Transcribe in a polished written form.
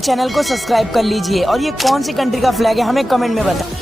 Channel को subscribe कर लीजिए। और ये कौन सी कंट्री का फ्लैग है हमें कमेंट में बताएं।